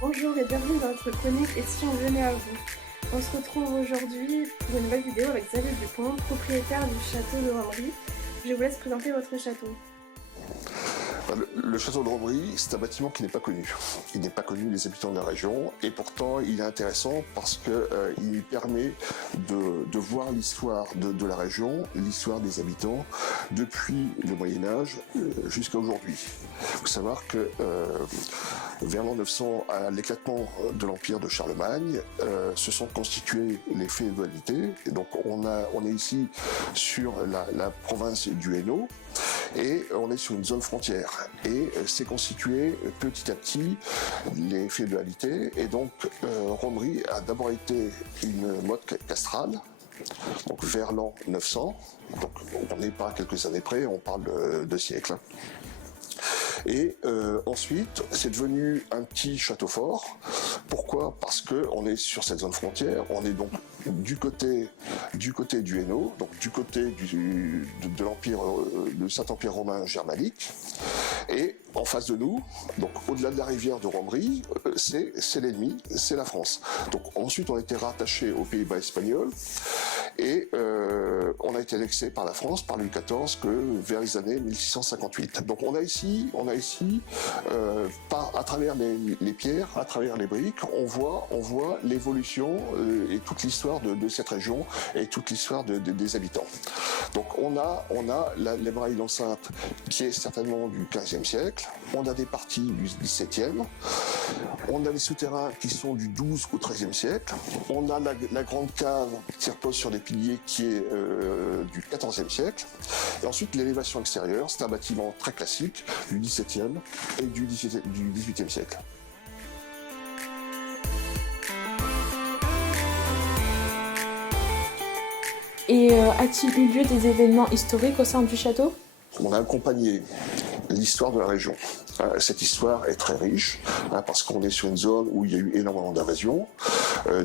Bonjour et bienvenue dans notre chronique Et si on venait à vous? On se retrouve aujourd'hui pour une nouvelle vidéo avec Xavier Dupont, propriétaire du château de Romery. Je vous laisse présenter votre château. Le château de Romery, c'est un bâtiment qui n'est pas connu. Il n'est pas connu des habitants de la région et pourtant il est intéressant parce qu'il permet de voir l'histoire de la région, l'histoire des habitants depuis le Moyen-Âge jusqu'à aujourd'hui. Il faut savoir que vers l'an 900, à l'éclatement de l'empire de Charlemagne, se sont constituées les féodalités. Et donc on est ici sur la province du Hainaut. Et on est sur une zone frontière et c'est constitué petit à petit les féodalités et donc Romery a d'abord été une motte castrale donc vers l'an 900, donc on n'est pas à quelques années près, on parle de siècles. Et ensuite, c'est devenu un petit château fort. Pourquoi? Parce qu'on est sur cette zone frontière, on est donc du côté du Hainaut, donc du côté de l'empire, du Saint-Empire romain germanique. Et en face de nous, donc au-delà de la rivière de Romery, c'est l'ennemi, c'est la France. Donc ensuite, on a été rattaché aux Pays-Bas espagnols et on a été annexé par la France, par Louis XIV, vers les années 1658. Donc on a ici, à travers les pierres, à travers les briques, on voit l'évolution et toute l'histoire de cette région et toute l'histoire des habitants. Donc on a les murailles d'enceinte qui est certainement du XVe siècle, on a des parties du XVIIe, on a les souterrains qui sont du XIIe au XIIIe siècle, on a la grande cave qui repose sur des piliers qui est du XIVe siècle, et ensuite l'élévation extérieure, c'est un bâtiment très classique du XVIIe et du XVIIIe siècle. Et a-t-il eu lieu des événements historiques au sein du château? On a accompagné l'histoire de la région. Cette histoire est très riche, parce qu'on est sur une zone où il y a eu énormément d'invasions.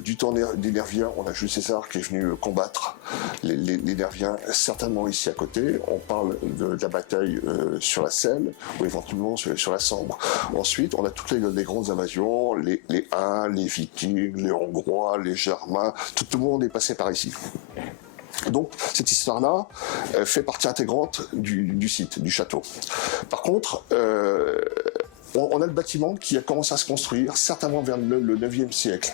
Du temps des Nerviens, on a Jules César qui est venu combattre les Nerviens, certainement ici à côté. On parle de la bataille sur la Selle, ou éventuellement sur la Sambre. Ensuite, on a toutes les grandes invasions, les Huns, les Vikings, les Hongrois, les Germains, tout le monde est passé par ici. Donc cette histoire-là fait partie intégrante du site, du château. Par contre, on a le bâtiment qui a commencé à se construire certainement vers le 9e siècle,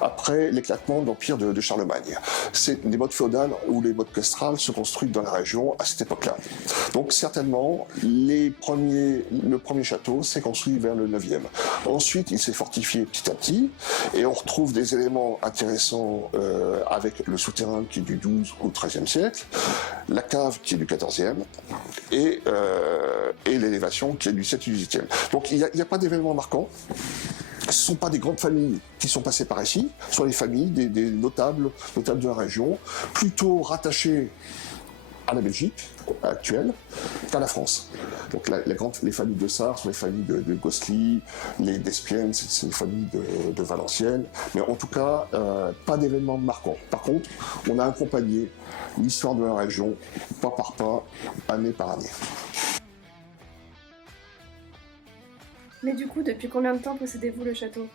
après l'éclatement de l'empire de Charlemagne. C'est des mottes féodales ou les mottes castrales se construisent dans la région à cette époque-là. Donc certainement, le premier château s'est construit vers le 9e. Ensuite, il s'est fortifié petit à petit, et on retrouve des éléments intéressants avec le souterrain qui est du 12 au 13e siècle, la cave qui est du 14e, et l'élévation qui est du 7e et du 18e. Donc il n'y a pas d'événements marquants. Ce ne sont pas des grandes familles qui sont passées par ici, ce sont les familles des notables de la région, plutôt rattachées à la Belgique actuelle qu'à la France. Donc les familles de Sarre sont les familles de Gossely, les d'Espienne, c'est les familles de Valenciennes, mais en tout cas, pas d'événements marquants. Par contre, on a accompagné l'histoire de la région, pas par pas, année par année. Mais du coup, depuis combien de temps possédez-vous le château?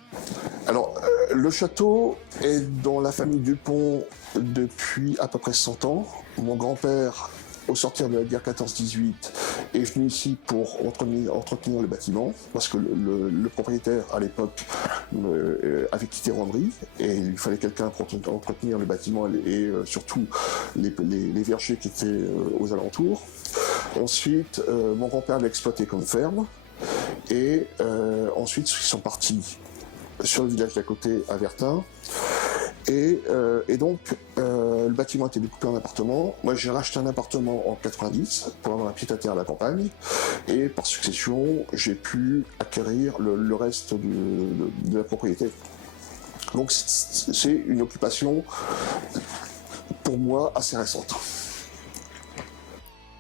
Alors, le château est dans la famille Dupont depuis à peu près 100 ans. Mon grand-père, au sortir de la guerre 14-18, est venu ici pour entretenir le bâtiment, parce que le propriétaire, à l'époque, avait quitté Romery, et il fallait quelqu'un pour entretenir le bâtiment et surtout les vergers qui étaient aux alentours. Ensuite, mon grand-père l'a exploité comme ferme, et ensuite, ils sont partis sur le village d'à côté, à Vertin. Et donc, le bâtiment a été découpé en appartements. Moi, j'ai racheté un appartement en 90 pour avoir un pied-à-terre à la campagne. Et par succession, j'ai pu acquérir le reste de la propriété. Donc, c'est une occupation, pour moi, assez récente.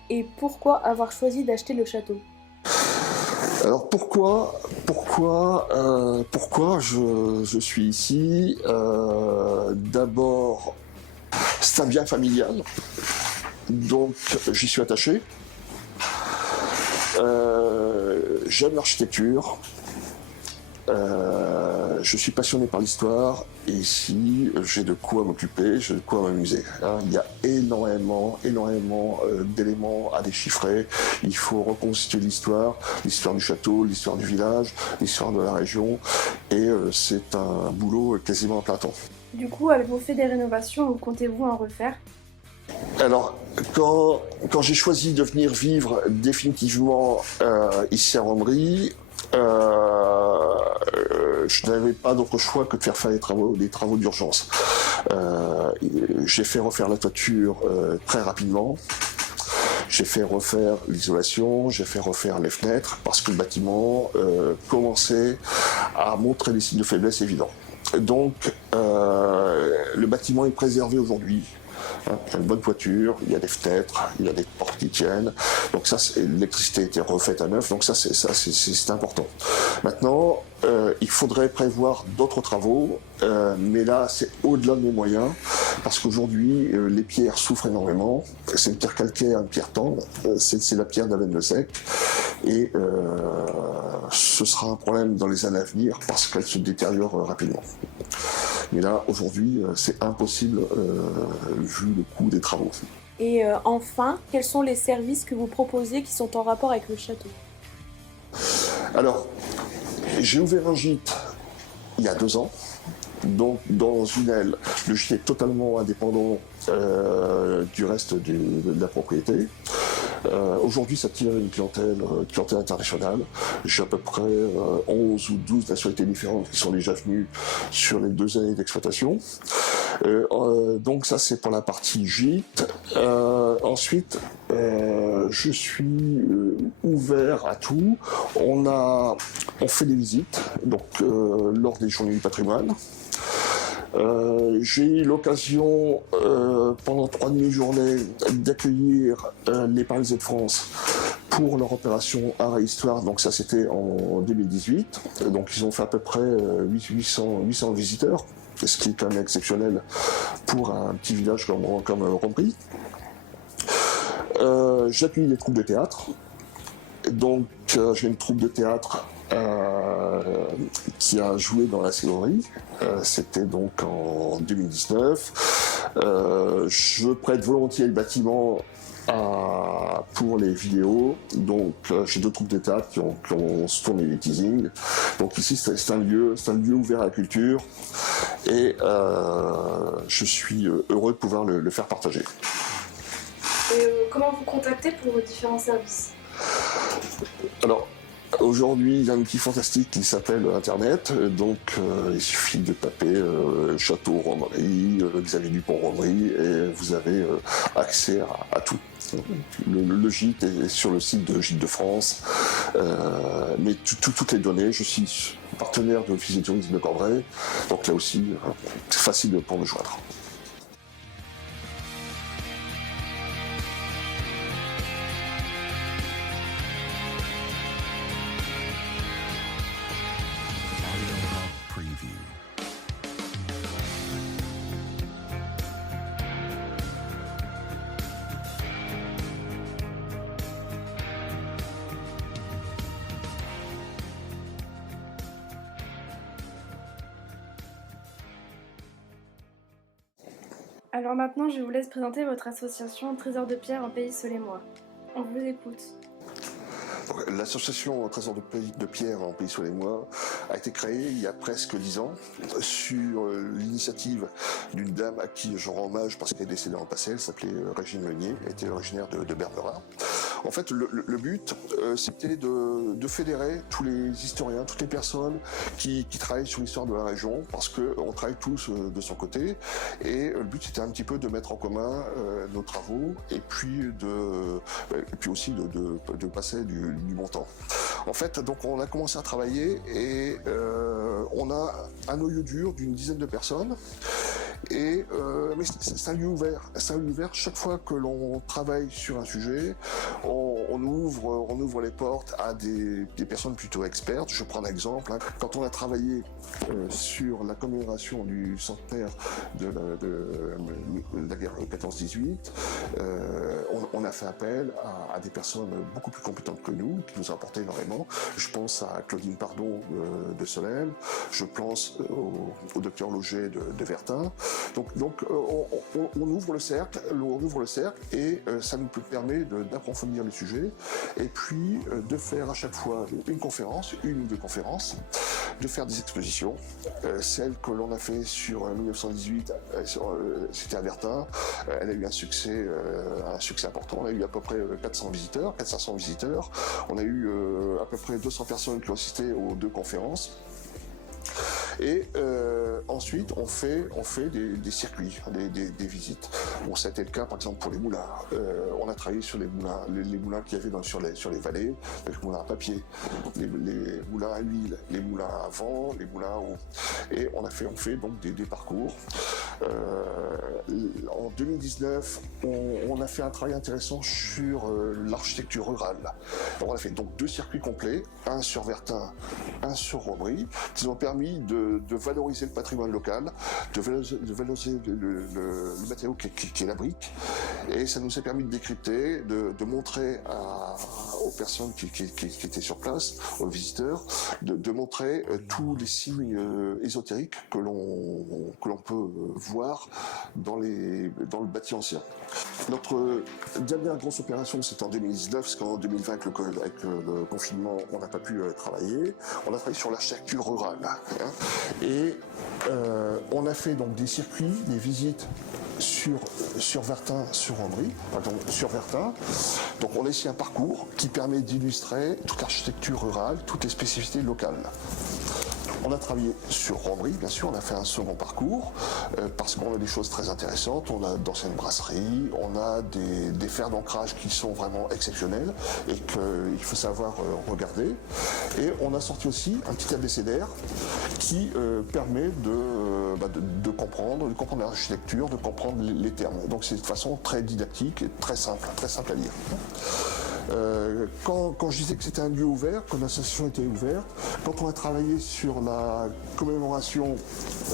Et pourquoi avoir choisi d'acheter le château? Alors pourquoi je suis ici? D'abord, c'est un bien familial, donc j'y suis attaché. J'aime l'architecture. Je suis passionné par l'histoire et ici j'ai de quoi m'occuper, j'ai de quoi m'amuser. Il y a énormément d'éléments à déchiffrer. Il faut reconstituer l'histoire du château, l'histoire du village, l'histoire de la région et c'est un boulot quasiment à plein temps. Du coup, avez-vous fait des rénovations ou comptez-vous en refaire? Alors, quand j'ai choisi de venir vivre définitivement ici à Romery, je n'avais pas d'autre choix que de faire des travaux d'urgence. J'ai fait refaire la toiture très rapidement. J'ai fait refaire l'isolation, j'ai fait refaire les fenêtres parce que le bâtiment commençait à montrer des signes de faiblesse évidents. Donc, le bâtiment est préservé aujourd'hui. Il y a une bonne toiture, il y a des fenêtres, il y a des portes qui tiennent. Donc ça, l'électricité a été refaite à neuf, donc c'est important. Maintenant, il faudrait prévoir d'autres travaux, mais là, c'est au-delà de mes moyens, parce qu'aujourd'hui, les pierres souffrent énormément. C'est une pierre calcaire, une pierre tendre, c'est la pierre d'Avesnes-le-Sec, et ce sera un problème dans les années à venir, parce qu'elle se détériore rapidement. Mais là, aujourd'hui, c'est impossible vu le coût des travaux. Et enfin, quels sont les services que vous proposez qui sont en rapport avec le château? Alors, j'ai ouvert un gîte il y a 2 ans. Donc, dans une aile, le gîte est totalement indépendant du reste de la propriété. Aujourd'hui, ça tire une clientèle internationale. J'ai à peu près 11 ou 12 nationalités différentes qui sont déjà venues sur les 2 années d'exploitation. Donc ça, c'est pour la partie gîte. Ensuite, je suis ouvert à tout. On fait des visites, donc lors des journées du patrimoine. J'ai eu l'occasion pendant 3 demi-journées d'accueillir les Parisiens de France pour leur opération Art et Histoire, donc ça c'était en 2018, donc ils ont fait à peu près 800 visiteurs, ce qui est quand même exceptionnel pour un petit village comme Romery. J'accueille des troupes de théâtre, donc j'ai une troupe de théâtre qui a joué dans la Séllerie, c'était donc en 2019. Je prête volontiers le bâtiment pour les vidéos, donc j'ai 2 troupes de théâtre qui ont tourné des teasings. Donc ici c'est un lieu ouvert à la culture et je suis heureux de pouvoir le faire partager. Et comment vous contactez pour vos différents services? Alors, aujourd'hui, il y a un outil fantastique qui s'appelle Internet, donc il suffit de taper Château Romery, Xavier Dupont Romery, et vous avez accès à tout. Le gîte est sur le site de Gîtes de France, mais toutes les données, je suis partenaire de l'Office de tourisme de Cambrai, donc là aussi, c'est facile pour me joindre. Alors maintenant, je vous laisse présenter votre association Trésor de Pierre en Pays Solemois. On vous écoute. L'association Trésor de Pierre en Pays Solemois a été créée il y a presque 10 ans sur l'initiative d'une dame à qui je rends hommage parce qu'elle est décédée en passé. Elle s'appelait Régine Meunier, elle était originaire de Berberat. En fait, le but, c'était de fédérer tous les historiens, toutes les personnes qui travaillent sur l'histoire de la région, parce qu'on travaille tous de son côté, et le but, c'était un petit peu de mettre en commun nos travaux, et puis aussi de passer du bon temps. En fait, donc on a commencé à travailler, et on a un noyau dur d'une dizaine de personnes, Mais c'est un lieu ouvert. C'est un lieu ouvert. Chaque fois que l'on travaille sur un sujet, on ouvre les portes à des personnes plutôt expertes. Je prends un exemple. Quand on a travaillé sur la commémoration du centenaire de la guerre 14-18, on a fait appel à des personnes beaucoup plus compétentes que nous, qui nous ont apporté énormément. Je pense à Claudine Pardon de Solesmes, je pense au docteur Loger de Vertin. Donc on ouvre le cercle, et ça nous permet d'approfondir le sujet et puis de faire à chaque fois une ou deux conférences, de faire des expositions. Celle que l'on a fait sur 1918, c'était à Vertin, elle a eu un succès important. On a eu à peu près 400 visiteurs, 400-500 visiteurs. On a eu à peu près 200 personnes qui ont assisté aux 2 conférences. Et ensuite, on fait des circuits, des visites. Bon, ça a été le cas, par exemple, pour les moulins. On a travaillé sur les moulins qu'il y avait sur les vallées, les moulins à papier, les moulins à huile, les moulins à vent, les moulins à eau. Et on fait donc des parcours. En 2019, on a fait un travail intéressant sur l'architecture rurale. Donc, on a fait donc 2 circuits complets, un sur Vertin, un sur Romry, qui nous ont permis de valoriser le patrimoine local, de valoriser le matériau qui est la brique, et ça nous a permis de décrypter, de montrer aux personnes qui étaient sur place, aux visiteurs, de montrer tous les signes ésotériques que l'on peut voir dans le bâti ancien. Notre dernière grosse opération, c'était en 2019, parce qu'en 2020, avec le confinement, on n'a pas pu travailler. On a travaillé sur l'architecture rurale. Et on a fait donc des circuits, des visites sur Vertin, sur Romry, sur Vertin. Donc on a ici un parcours qui permet d'illustrer toute l'architecture rurale, toutes les spécificités locales. On a travaillé sur Romry, bien sûr, on a fait un second parcours, parce qu'on a des choses très intéressantes, on a d'anciennes brasseries, on a des fers d'ancrage qui sont vraiment exceptionnels et qu'il faut savoir regarder. Et on a sorti aussi un petit abécédaire qui permet de comprendre l'architecture, de comprendre les termes. Donc c'est de façon très didactique et très simple à lire. Quand je disais que c'était un lieu ouvert, que l'association était ouverte, quand on a travaillé sur la commémoration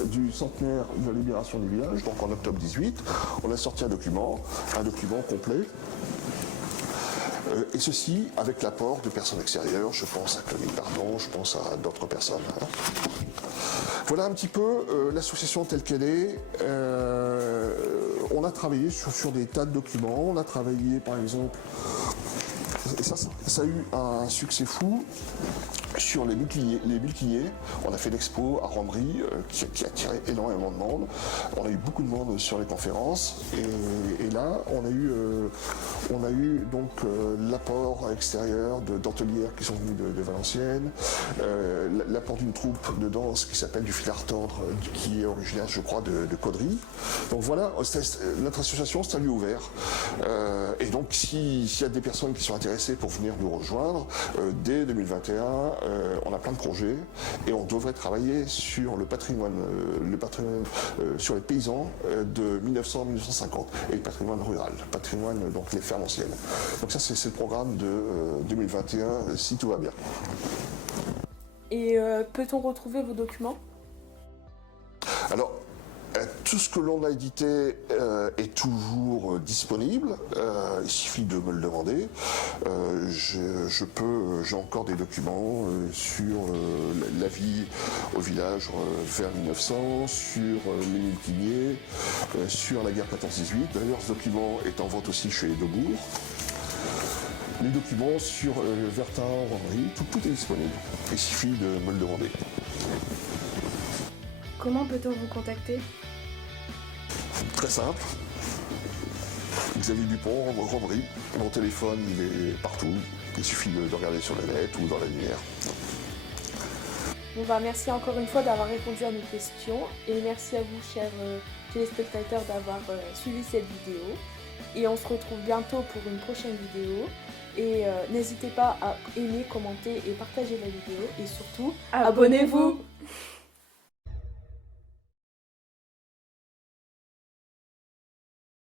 du centenaire de la libération du village, donc en octobre 18, on a sorti un document complet. Et ceci avec l'apport de personnes extérieures, je pense à Claudine Pardon, je pense à d'autres personnes. Voilà un petit peu l'association telle qu'elle est. On a travaillé sur des tas de documents, on a travaillé par exemple, et ça a eu un succès fou sur les boucliers. On a fait l'expo à Romry qui a attiré énormément de monde. On a eu beaucoup de monde sur les conférences et là on a eu donc l'apport extérieur d'hôtelières qui sont venues de Valenciennes, l'apport d'une troupe de danse qui s'appelle du Filard Tendre, qui est originaire je crois de Caudry. Donc voilà, notre association c'est un lieu ouvert. Et donc s'il y a des personnes qui sont intéressées pour venir nous rejoindre, dès 2021, on a plein de projets et on devrait travailler sur le patrimoine sur les paysans de 1900-1950 et le patrimoine rural, donc les fermes anciennes. Donc ça c'est le programme de 2021 si tout va bien. Et peut-on retrouver vos documents ? Alors, tout ce que l'on a édité est toujours disponible, il suffit de me le demander. J'ai encore des documents sur la vie au village vers 1900, sur les multiniers, sur la guerre 14-18. D'ailleurs, ce document est en vente aussi chez Debourg. Les documents sur Vertin, Romry, tout est disponible. Il suffit de me le demander. Comment peut-on vous contacter ? Très simple. Xavier Dupont, Romry. Mon téléphone, il est partout. Il suffit de regarder sur le net ou dans la lumière. Bon merci encore une fois d'avoir répondu à nos questions et merci à vous, chers téléspectateurs, d'avoir suivi cette vidéo. Et on se retrouve bientôt pour une prochaine vidéo. Et n'hésitez pas à aimer, commenter et partager la vidéo. Et surtout, abonnez-vous!